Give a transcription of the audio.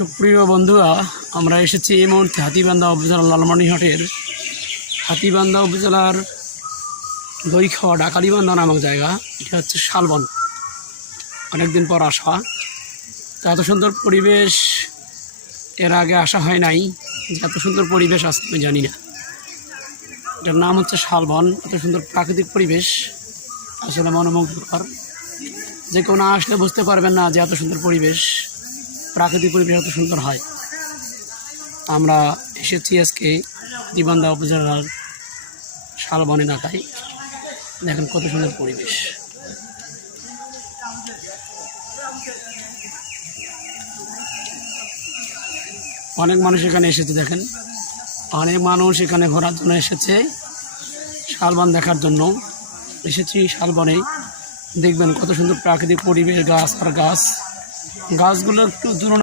সুপ্রিয় বন্ধুরা, আমরা এসেছি এই মুহূর্তে হাতীবান্ধা উপজেলার লালমনিরহাটের হাতীবান্ধা উপজেলার দইখাওয়া ডাকালিবান্ধা নামক জায়গা। এটা হচ্ছে শালবন। অনেকদিন পর আসা, তো এত সুন্দর পরিবেশ এর আগে আসা হয় নাই। যে এত সুন্দর পরিবেশ আছে আমি জানি না। এটার নাম হচ্ছে শালবন। এত সুন্দর প্রাকৃতিক পরিবেশ আসলে মনোমুগ্ধকর। যে কেউ না আসলে বুঝতে পারবেন না যে এত সুন্দর পরিবেশ, প্রাকৃতিক পরিবেশ এত সুন্দর হয়। আমরা এসেছি আজকে হাতীবান্ধা উপজেলার শালবন এলাকায়। দেখেন কত সুন্দর পরিবেশ। অনেক মানুষ এখানে এসেছে, দেখেন অনেক মানুষ এখানে ঘোরার জন্য এসেছে, শালবন দেখার জন্য এসেছি। শালবনে দেখবেন কত সুন্দর প্রাকৃতিক পরিবেশ, গাছ আর গাছ। গাছগুলো একটু দূর